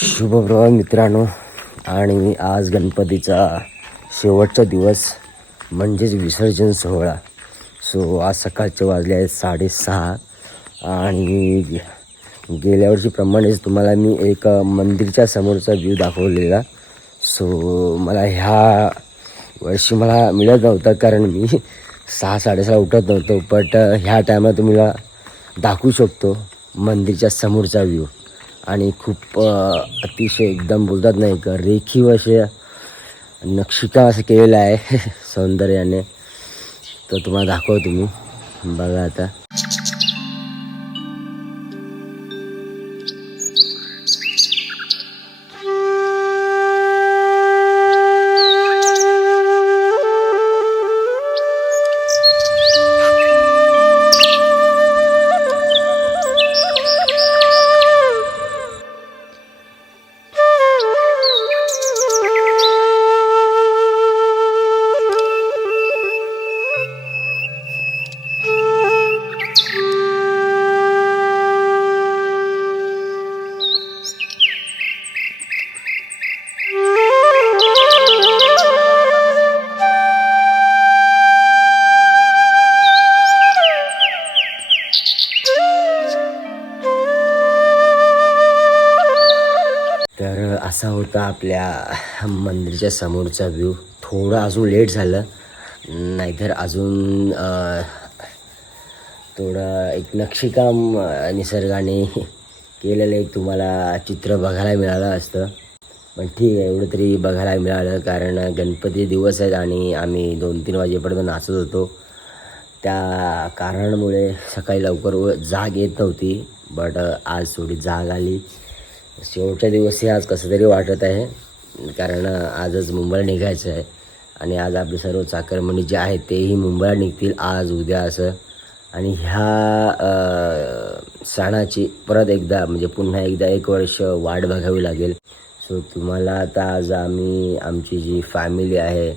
शुभप्रभात मित्रांनो. आणि आज गणपतीचा शेवटचा दिवस म्हणजेच विसर्जन सोहळा. सो आज सकाळचे वाजले आहेत साडेसहा. आणि गेल्या वर्षीप्रमाणेच तुम्हाला मी एक मंदिरच्या समोरचा व्ह्यू दाखवलेला. सो मला ह्या वर्षी मला मिळत नव्हतं कारण मी सहा साडेसहा उठत नव्हतो. बट ह्या टायमाला तुम्हाला दाखवू शकतो मंदिरच्या समोरचा व्ह्यू आणि खूप अतिशय एकदम बोलतात नाही का रेखीव असे नक्षीकाम असं केलेलं आहे सौंदर्याने. तर तुम्हाला दाखवतो मी. बघा आता. होता आपल्या मंदिरच्या समोरचा व्ह्यू थोडं अजून लेट झालं. नाहीतर अजून थोडं एक नक्षीकाम निसर्गाने केलेलं एक तुम्हाला चित्र बघायला मिळालं असतं. पण ठीक आहे एवढं तरी बघायला मिळालं कारण गणपती दिवस आहेत आणि आम्ही दोन तीन वाजेपर्यंत नाचत होतो. त्या कारणामुळे सकाळी लवकर व- जाग येत नव्हती बट आज थोडी जाग आली. शेवटच्या दिवशी आज कसं तरी वाटत आहे कारण आजच मुंबईला निघायचं आहे. आणि आज आपले सर्व चाकरमणी जे आहेत तेही मुंबईला निघतील आज उद्या असं. आणि ह्या सणाची परत एकदा म्हणजे पुन्हा एकदा एक वर्ष वाट बघावी लागेल. सो तुम्हाला आता आज आम्ही आमची जी फॅमिली आहे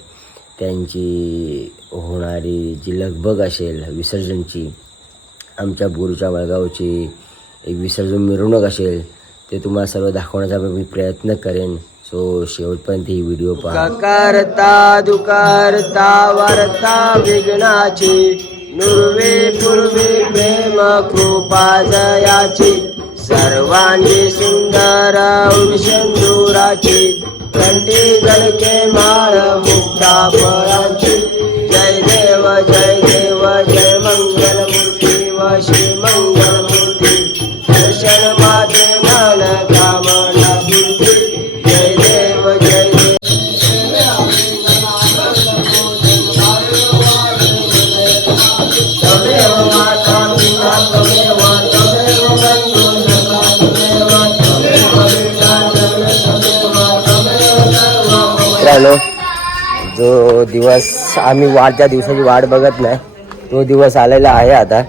त्यांची होणारी जी लगबग असेल विसर्जनची आमच्या बोरच्या वळगावची एक विसर्जन मिरवणूक असेल ते तुम्हाला सर्व दाखवण्याचा मी प्रयत्न करेन. सो शेवटपर्यंत ही व्हिडिओ पहा. करता दुकारता वारता विघ्नाची. नुर्वे पूर्वे प्रेम कृपा जयाची. सर्वांगी सुंदर उर्षंदुराची कंठी जळके माळ मुक्ता फळाची सर्वं मित्रांनो जो दिवस आम्ही वाट त्या दिवसाची वाट बघत नाही तो दिवस आलेला आहे आता.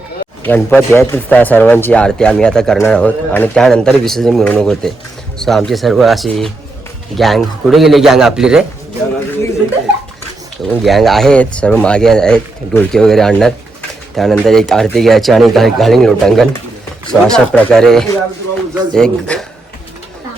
गणपती आहे त्या सर्वांची आरती आम्ही आता करणार आहोत. आणि त्यानंतर विसर्जन मिरवणूक होते. सो आमची सर्व अशी गँग कुठे गेली गँग आपली रे? गँग आहेत सर्व मागे आहेत ढोलके वगैरे आणणार. त्यानंतर एक आरती घ्यायची आणि घालीन घालिंग लोटांगण. सो अशा प्रकारे एक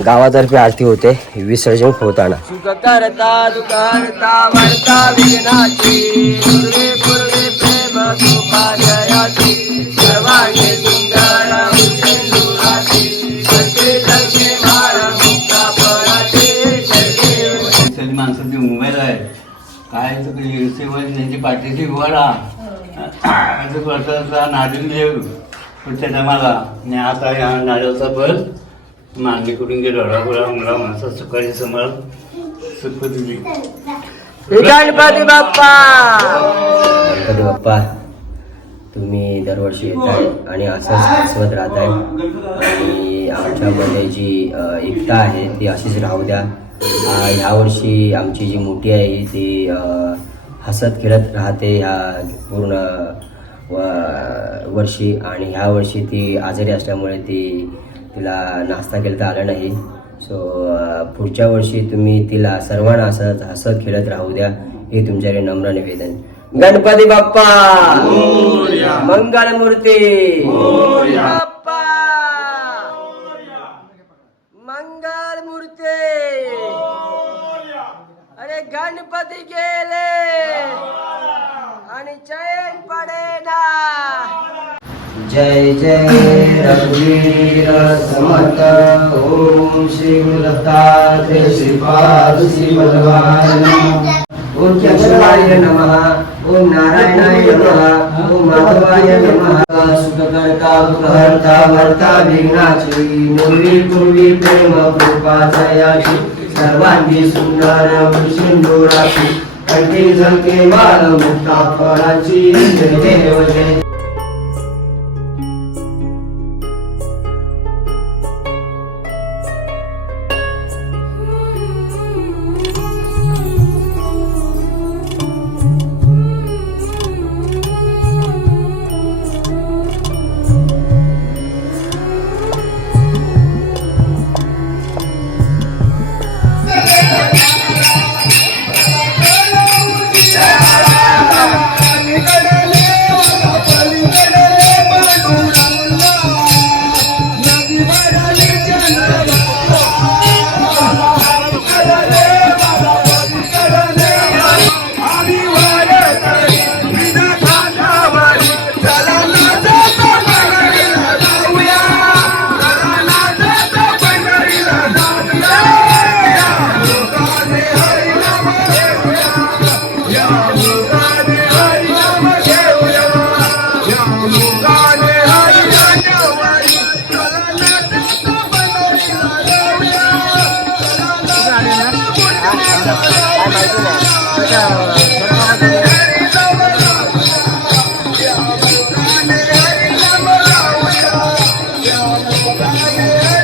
गावातर्फे आरती होते विसर्जन होताना. करता दुकारता वार्ता विघ्नाची. पूर्वे पूर्वे प्रेम कृपा जयाची सर्वांगे सुंदर उज्जैनुराची कंठी जळके माळ मुक्ता फळाची. जय देव सगळी माणसं ती मुंबईला आहे काय त्यांची पाठीशी असं वर्षाचा नाडून देव पुढच्या जमाला आणि आता या नाड्याचा बल. मागणी करून गेलो गोळा मुला माणसं सुखाची समोर सुख दिली गणपती बाप्पा! बाप्पा तुम्ही दरवर्षी येताय आणि असंच हसवत राहताय. आणि आमच्यामध्ये जी एकता आहे ती अशीच राहू द्या. ह्यावर्षी आमची जी मोठी आहे ती हसत खेळत राहते ह्या पूर्ण व वर्षी. आणि ह्या वर्षी ती आजारी असल्यामुळे ती तिला नाश्ता केला आला नाही. सो पुढच्या वर्षी तुम्ही तिला सर्वांना असंच हसत खेळत राहू द्या. हे तुमच्याकडे नम्र निवेदन. गणपती बाप्पा! मंगल मूर्ती मूर्ती अरे गणपती गेले! आणि चैन पडेना! जय जय रघुवीर समर्थ। ओम श्री गुरुदत्तात्र श्रीपाद श्री भगवान ओम केशवाय नमः ओम नारायणाय नमः ओम माधवाय नमः। सुखकर्ता दुःखहर्ता वर्ता विघ्नाची मुरली पूर्वी प्रेम कृपा जयाची सर्वांगी सुंदर सिंदुराची कंठी झलके बाल मुक्ता फळाची देव जय निघून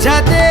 বোঝাতে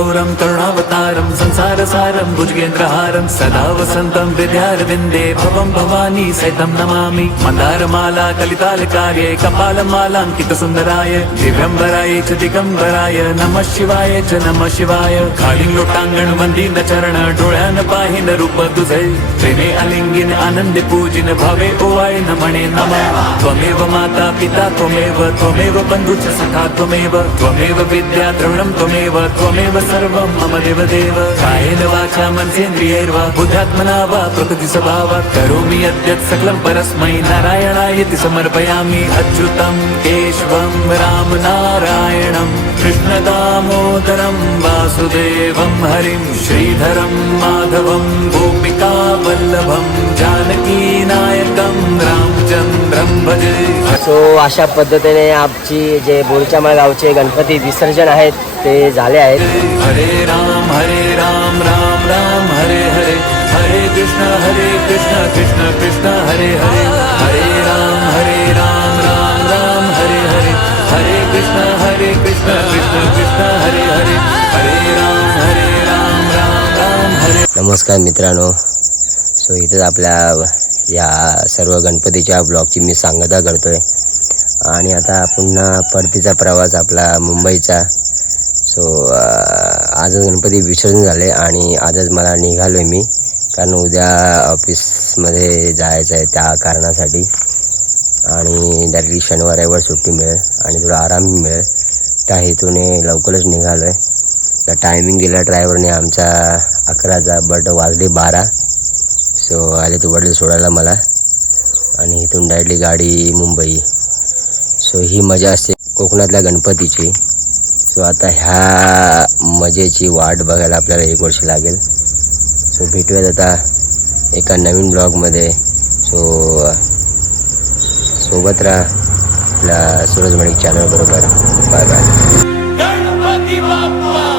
ಪೌರಂ ತೃಣವತ संसारसारं भुजगेन्द्रहारं सदा वसन्तं विद्यारविन्दे भवं भवानी सहितं नमामि। मन्दारमाला कलितालकार्ये कपालमालाङ्कितसुन्दराय दिव्यम्बराय च दिगम्बराय नमः शिवाय च नमः शिवाय। खालीं लोटांगण वंदीन चरण डोळ्यान पाहिन रूप तुझे। प्रेमे अलिंगिन आनंदे पूजिन भावे ओवाय नमणे नमः। त्वमेव माता पिता त्वमेव त्वमेव बन्धुश्च सखा त्वमेव। त्वमेव विद्या द्रविणं त्वमेव त्वमेव सर्वं मम देवदेव। कायेन वाचा मनसेन्द्रियैर्वा बुद्ध्यात्मना वा प्रकृतिस्वभावात् करोमि यद्यत् सकलं परस्मै नारायणायति समर्पयामि अच्युतं केशवं रामनारायणं कृष्णदामोदरं वासुदेवं हरिं श्रीधरं माधवं गोपिका वल्लभं जानकीनायकं रामचन्द्रं भजे। सो अशा पद्धतीने आमची जे बोरच्यामाळ गावचे गणपती विसर्जन आहेत ते झाले आहेत. हरे राम हरे कृष्ण हरे कृष्ण कृष्ण कृष्ण हरे हरे। हरे राम हरे राम राम राम हरे हरे। हरे कृष्ण हरे कृष्ण कृष्ण कृष्ण हरे हरे। हरे राम हरे राम राम राम हरे। नमस्कार मित्रांनो. सो इथंच आपल्या या सर्व गणपतीच्या ब्लॉगची मी सांगता करतोय. आणि आता पुन्हा परतीचा प्रवास आपला मुंबईचा. सो आजच गणपती विसर्जन झाले आणि आजच मला निघालो आहे मी. कारण उद्या ऑफिसमध्ये जायचं आहे त्या कारणासाठी. आणि डायरेक्टली शनिवार रविवार सुट्टी मिळेल आणि थोडा आराम मिळेल. त्या हेतूने लवकरच निघालो आहे तर टायमिंग दिला ड्रायव्हरने आमचा अकराचा बट वाजले बारा. सो आले तू वडील सोडायला मला. आणि इथून डायरेक्टली गाडी मुंबई. सो ही मजा असते कोकणातल्या गणपतीची. सो आता ह्या मजेची वाट बघायला आपल्याला एक वर्ष लागेल. सो भेटूयात आता एका नवीन ब्लॉगमध्ये. सो सोबत राहा आपल्या Suraj Manik channel bye bye Ganpati Bappa!